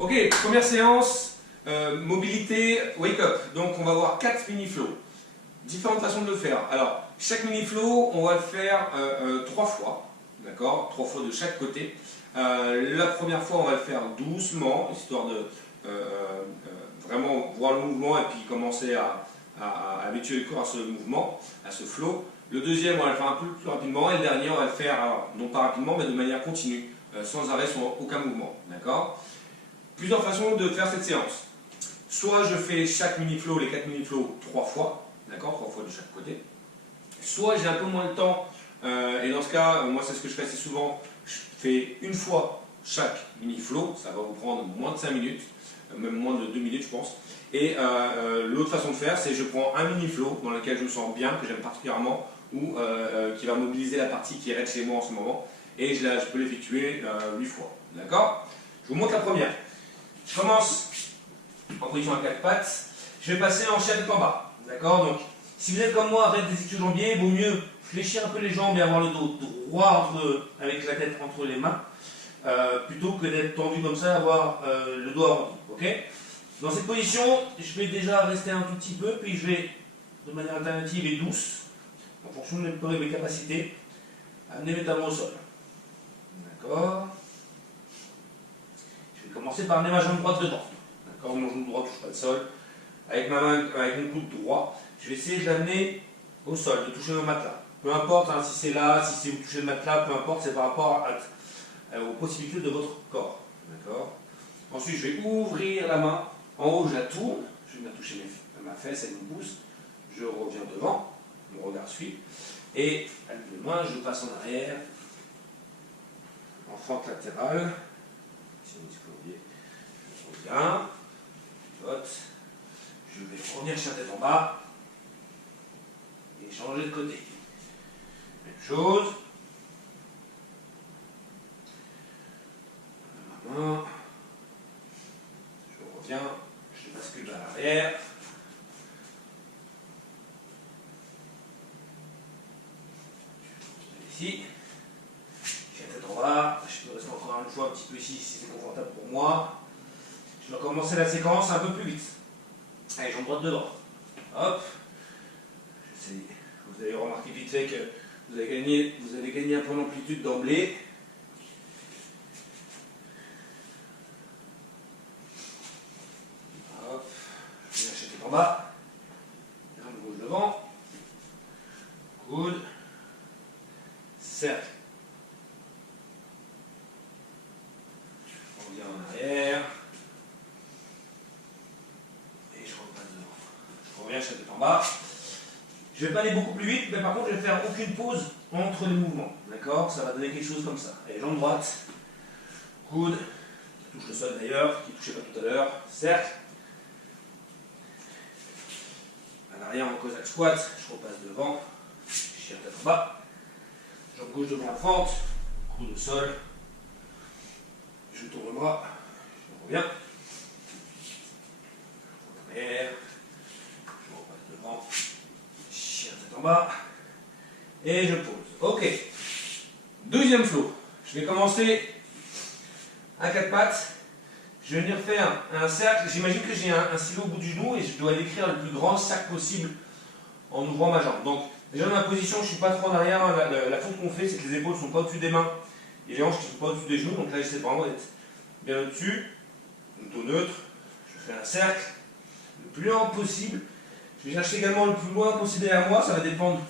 Ok, première séance, mobilité, wake up. Donc on va voir 4 mini-flows. Différentes façons de le faire. Alors, chaque mini-flow, on va le faire 3 fois. D'accord, 3 fois de chaque côté. La première fois, on va le faire doucement, histoire de vraiment voir le mouvement et puis commencer à habituer le corps à ce mouvement, à ce flow. Le deuxième, on va le faire un peu plus rapidement. Et le dernier, on va le faire, non pas rapidement, mais de manière continue, sans arrêt, sans aucun mouvement. D'accord ? Plusieurs façons de faire cette séance. Soit je fais chaque mini-flow, les 4 mini-flows, 3 fois. D'accord, 3 fois de chaque côté. Soit j'ai un peu moins de temps, et dans ce cas, moi c'est ce que je fais assez souvent, je fais une fois chaque mini-flow, ça va vous prendre moins de 5 minutes, même moins de 2 minutes je pense. Et l'autre façon de faire, c'est je prends un mini-flow dans lequel je me sens bien, que j'aime particulièrement, ou qui va mobiliser la partie qui est raide chez moi en ce moment, et je peux l'effectuer 8 fois. D'accord ? Je vous montre la première. Je commence en position à 4 pattes, je vais passer en chien tête en bas. D'accord ? Donc, si vous êtes comme moi, arrête des ischio-jambiers, il vaut mieux fléchir un peu les jambes et avoir le dos droit avec la tête entre les mains, plutôt que d'être tendu comme ça, avoir le dos arrondi. Okay ? Dans cette position, je vais déjà rester un tout petit peu, puis je vais, de manière alternative et douce, en fonction de mes capacités, amener mes talons au sol. D'accord ? Je vais commencer par amener ma jambe droite dedans. D'accord ? Mon genou droit ne touche pas le sol. Avec ma main, avec mon coude droit, je vais essayer de l'amener au sol, de toucher le matelas. Peu importe hein, si c'est là, si c'est vous touchez le matelas, peu importe, c'est par rapport aux possibilités de votre corps. D'accord ? Ensuite, je vais ouvrir la main. En haut, je la tourne. Je vais venir toucher ma fesse avec mon pouce. Je reviens devant. Mon regard suit. Et avec mes mains, je passe en arrière. En fente latérale. Si on dit je reviens. Vote. Je vais revenir chien tête en bas et changer de côté. Même chose. Main. Je reviens, je bascule vers l'arrière. Ici. Chien tête en bas. Je peux rester encore une fois un petit peu ici si c'est confortable pour moi. Je vais commencer la séquence un peu plus vite. Allez, jambe droite devant. Hop. Vous avez remarqué vite fait que vous avez gagné un peu d'amplitude d'emblée. Hop. Je viens acheter en bas. Jambe gauche devant. Coude. Cercle. On revient en arrière. Et je repasse devant. Je reviens acheter en bas. Je ne vais pas aller beaucoup plus vite, mais par contre je vais faire aucune pause entre les mouvements. D'accord ? Ça va donner quelque chose comme ça. Allez, jambe droite, coude, qui touche le sol d'ailleurs, qui ne touchait pas tout à l'heure, cercle. À l'arrière en Cossack squat, je repasse devant, chien tête en bas, jambe gauche devant la fente, coude au sol, je tourne le bras, je reviens, en arrière, je repasse devant. En bas et je pose. Ok. Deuxième flow. Je vais commencer à 4 pattes. Je vais venir faire un cercle. J'imagine que j'ai un stylo au bout du genou et je dois décrire le plus grand cercle possible en ouvrant ma jambe. Donc déjà dans ma position, je ne suis pas trop en arrière. La faute qu'on fait, c'est que les épaules ne sont pas au-dessus des mains et les hanches ne sont pas au-dessus des genoux. Donc là, j'essaie vraiment d'être bien au-dessus. Dos neutre. Je fais un cercle le plus lent possible. Je vais chercher également le plus loin possible à moi, ça va dépendre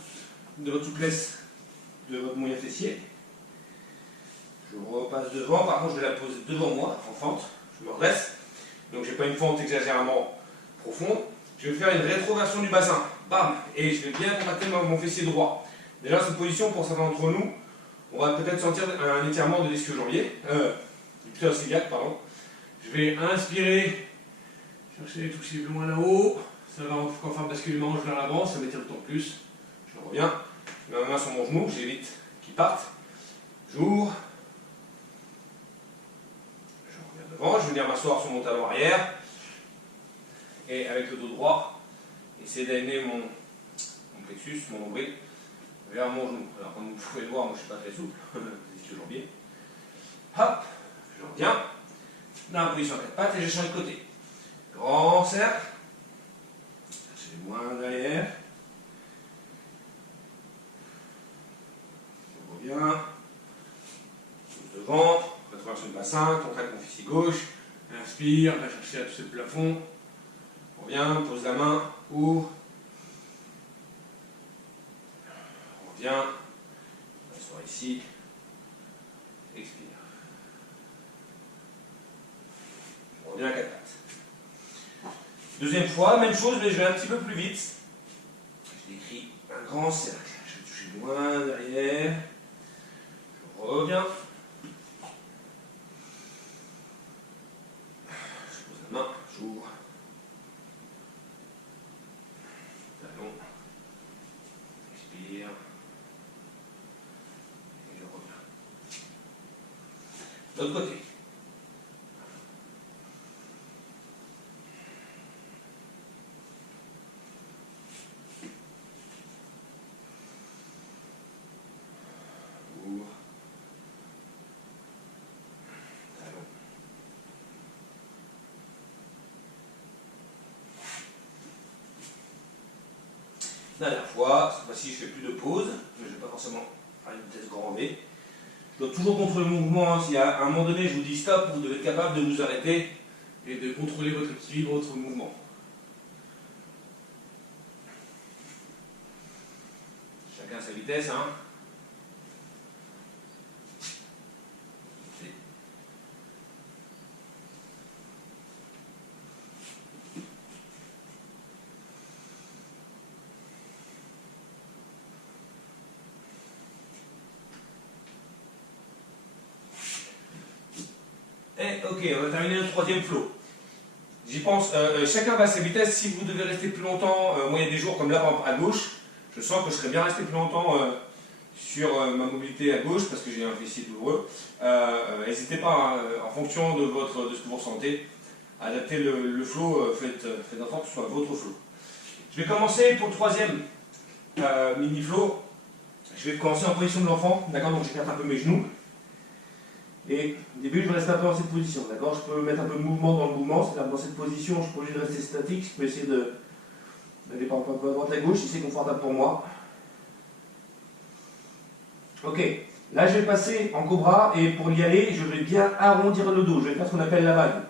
de votre souplesse, de votre moyen fessier. Je repasse devant, par contre je vais la poser devant moi, en fente, je me redresse. Donc je n'ai pas une fente exagérément profonde. Je vais faire une rétroversion du bassin, bam, et je vais bien contracter mon fessier droit. Déjà cette position, pour certains d'entre nous, on va peut-être sentir un étirement de l'ischio-jambier, du plutôt ciliaque, pardon. Je vais inspirer, chercher les toucher plus loin là-haut. Ça va encore faire basculer les manches vers l'avant, ça m'étire d'autant plus. Je reviens, je mets ma main sur mon genou, j'évite qu'il parte. J'ouvre. Je reviens devant, je vais venir m'asseoir sur mon talon arrière. Et avec le dos droit, essayer d'amener mon plexus, mon nombril, vers mon genou. Alors comme vous pouvez le voir, moi je ne suis pas très souple, c'est ce que j'en viens. Hop, je reviens. dans la position à quatre pattes et je change de côté. Grand cercle. Cherchez moins derrière. Je reviens. Devant. Rétroversion du bassin. Contracte mon fessier gauche. Inspire. Va chercher à toucher le plafond. On revient. Pose la main. Ouvre. On revient. On s'assoit ici. Expire. Je reviens à quatre pattes. Deuxième fois, même chose, mais je vais un petit peu plus vite. Je décris un grand cercle. Je vais toucher loin derrière. Je reviens. Je pose la main, j'ouvre. Talon. Expire. Et je reviens. De l'autre côté. Ouvre. Talon. Dernière fois, cette fois-ci je fais plus de pause, mais je ne vais pas forcément faire une vitesse grand V. Je dois toujours contrôler le mouvement, hein. Si à un moment donné je vous dis stop, vous devez être capable de vous arrêter et de contrôler votre équilibre, votre mouvement. Chacun à sa vitesse, hein. Et ok, on a terminé le troisième flow. J'y pense, chacun va à sa vitesse. Si vous devez rester plus longtemps, moi il y a des jours comme là par exemple, à gauche, je sens que je serais bien resté plus longtemps sur ma mobilité à gauche parce que j'ai un fessier douloureux. N'hésitez pas, hein, en fonction de ce que vous ressentez, à adapter le flow, faites en sorte que ce soit votre flow. Je vais commencer pour le troisième mini flow. Je vais commencer en position de l'enfant, d'accord, donc j'écarte un peu mes genoux. Et au début, je vais rester un peu dans cette position, d'accord. Je peux mettre un peu de mouvement dans le mouvement, c'est-à-dire dans cette position, je suis pas obligé de rester statique, je peux essayer d'aller par exemple un peu à droite à gauche si c'est confortable pour moi. Ok, là je vais passer en cobra et pour y aller, je vais bien arrondir le dos, je vais faire ce qu'on appelle la vague.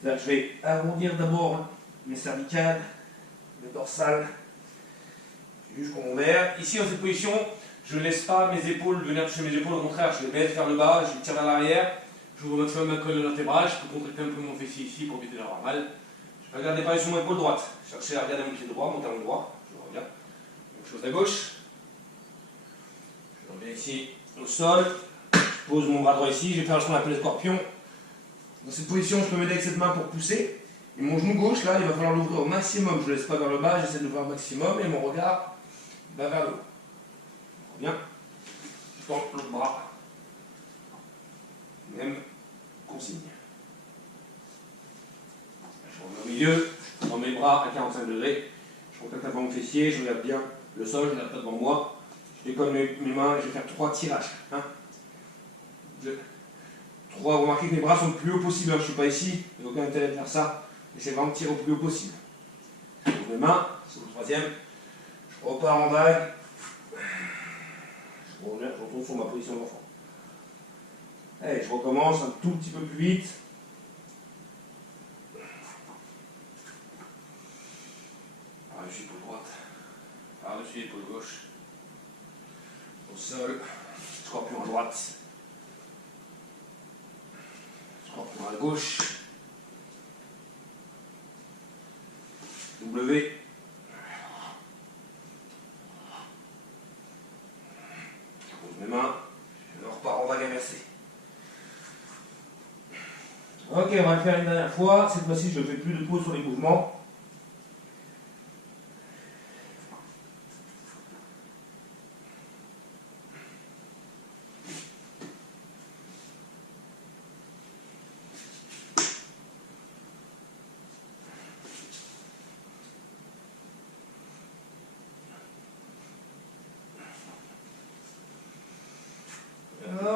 C'est-à-dire que je vais arrondir d'abord mes cervicales, mes dorsales, jusqu'au lombaire. Ici, dans cette position, je ne laisse pas mes épaules venir toucher mes épaules, au contraire, je les baisse vers le bas, je les tire vers l'arrière, j'ouvre au maximum ma colonne vertébrale, je peux contracter un peu mon fessier ici pour éviter d'avoir mal. Je vais regarder pareil sur mon épaule droite, chercher à regarder mon pied droit, mon talon droit, je reviens. Même chose à gauche. Je reviens ici au sol, je pose mon bras droit ici, je vais faire ce qu'on appelle le scorpion. Dans cette position, je peux m'aider avec cette main pour pousser. Et mon genou gauche, là, il va falloir l'ouvrir au maximum. Je ne laisse pas vers le bas, j'essaie de l'ouvrir au maximum et mon regard va vers le haut. Bien, je tends l'autre bras, même consigne. Je reviens au milieu, je prends mes bras à 45 degrés, je contacte avant mon fessier, je regarde bien le sol, je ne regarde pas devant moi, je décolle mes mains et je vais faire 3 tirages. 1, 2, 3, remarquez que mes bras sont le plus haut possible, je ne suis pas ici, il n'y a aucun intérêt de faire ça, j'essaie vraiment de tirer au plus haut possible. Je ouvre mes mains, c'est le troisième, je repars en vague. Je retourne sur ma position d'enfant. Allez, je recommence un tout petit peu plus vite. Par-dessus l'épaule droite, par-dessus l'épaule gauche. Au sol, scorpion à droite. Scorpion à gauche. W. Mes mains, je repars en vague inversée. Ok, on va le faire une dernière fois. Cette fois-ci, je ne fais plus de pause sur les mouvements.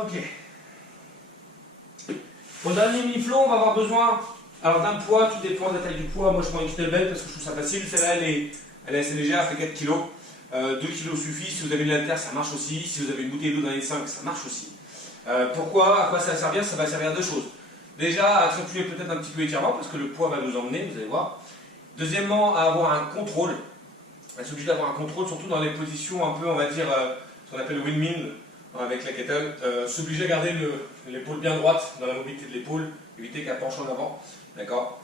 Ok. Pour le dernier mini-flow, on va avoir besoin d'un poids, tout dépend de la taille du poids. Moi je prends une kettlebell parce que je trouve ça facile. Celle-là elle est assez légère, elle fait 4 kg. 2 kg suffit. Si vous avez une haltère, ça marche aussi. Si vous avez une bouteille d'eau dans les 5, ça marche aussi. Pourquoi? À quoi ça va servir? Ça va servir à deux choses. Déjà, à accentuer peut-être un petit peu l'étirement parce que le poids va nous emmener, vous allez voir. Deuxièmement, à avoir un contrôle. On est obligé d'avoir un contrôle, surtout dans les positions un peu, on va dire, ce qu'on appelle le windmill avec la kettle. S'obliger à garder l'épaule bien droite dans la mobilité de l'épaule, éviter qu'elle penche en avant. D'accord?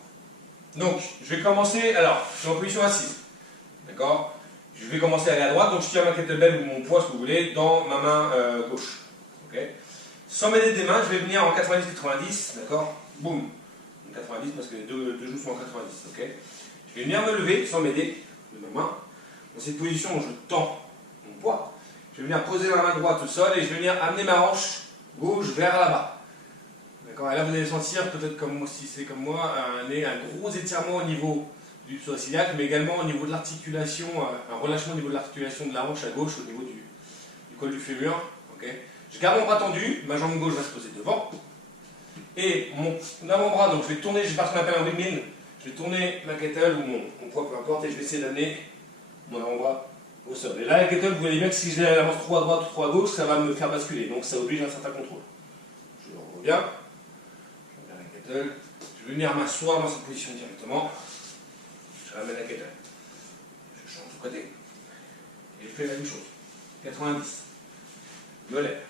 Donc, je vais commencer, alors, je suis en position assise. D'accord? Je vais commencer à aller à droite, donc je tiens ma kettlebell ou mon poids, ce que vous voulez, dans ma main gauche. Okay? Sans m'aider des mains, je vais venir en 90-90, d'accord? Boum. 90 parce que les deux joues sont en 90, ok? Je vais venir me lever sans m'aider de ma main. Dans cette position, je tends mon poids. Je vais venir poser ma main droite au sol et je vais venir amener ma hanche gauche vers là-bas. D'accord? Et là, vous allez sentir, peut-être comme moi, si c'est comme moi, un gros étirement au niveau du psoas-iliaque, mais également au niveau de l'articulation, un relâchement au niveau de l'articulation de la hanche à gauche, au niveau du col du fémur. Okay? Je garde mon bras tendu, ma jambe gauche va se poser devant. Et mon avant-bras, donc je vais tourner, je vais faire ce qu'on appelle un windmill. Je vais tourner ma kettle ou mon poids, peu importe, et je vais essayer d'amener mon avant-bras au sol. Et là, la kettle, vous voyez bien que si je l'avance trop à droite ou trop à gauche, ça va me faire basculer. Donc ça oblige un certain contrôle. Je reviens. Je reviens la kettle. Je vais venir m'asseoir dans cette position directement. Je ramène la kettle. Je change de côté. Et je fais la même chose. 90. Je me lève.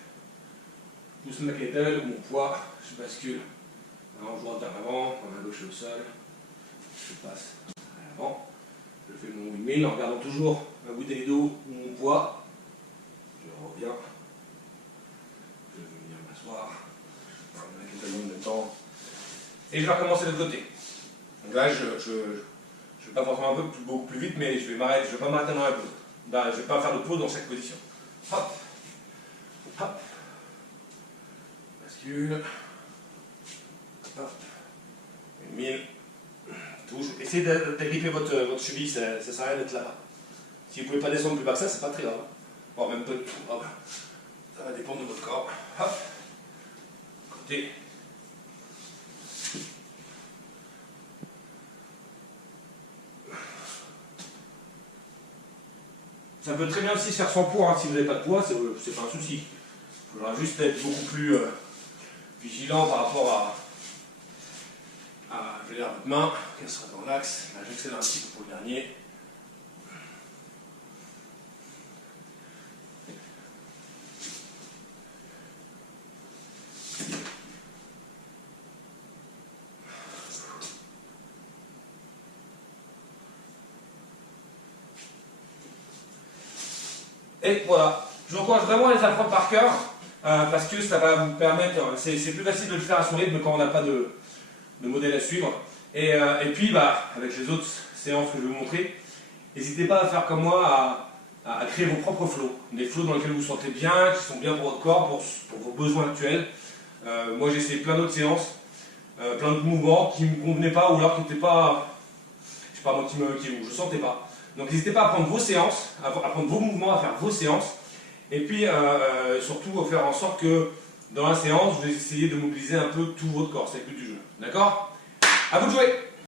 Je pousse ma kettle ou mon poids. Je bascule. En jouant vers l'avant, ma main gauche est au sol. Je passe à l'avant. Je fais mon windmill en regardant toujours ma bouteille d'eau ou mon poids. Je reviens. Je vais venir m'asseoir. Je vais la kettle en même temps. Et je vais recommencer de l'autre côté. Donc là, je vais pas forcément beaucoup plus vite, mais je vais pas m'arrêter dans la pause. Là, je ne vais pas faire de pause dans chaque position. Hop. Hop. Bascule. Hop. 1000. Touche. Essayez d'agripper votre cheville, ça sert à rien d'être là-bas. Si vous ne pouvez pas descendre plus bas que ça, c'est pas très grave. Bon, même pas du tout. Hop. Ça va dépendre de votre corps. Hop. Côté. Ça peut très bien aussi se faire sans poids, hein. Si vous n'avez pas de poids, c'est pas un souci. Il faudra juste être beaucoup plus vigilant par rapport à votre main, qu'elle sera dans l'axe. Là, j'accélère un petit peu pour le dernier. Et voilà, je vous encourage vraiment à les apprendre par cœur, parce que ça va vous permettre, c'est plus facile de le faire à son rythme quand on n'a pas de modèle à suivre. Et puis, avec les autres séances que je vais vous montrer, n'hésitez pas à faire comme moi, à créer vos propres flows. Des flows dans lesquels vous vous sentez bien, qui sont bien pour votre corps, pour vos besoins actuels. Moi j'ai essayé plein d'autres séances, plein de mouvements qui ne me convenaient pas ou alors qui n'étaient pas, je sais pas moi, qui je ne sentais pas. Donc n'hésitez pas à prendre vos séances, à prendre vos mouvements, à faire vos séances. Et puis surtout à faire en sorte que dans la séance, vous essayez de mobiliser un peu tout votre corps, c'est le but du jeu. D'accord? À vous de jouer!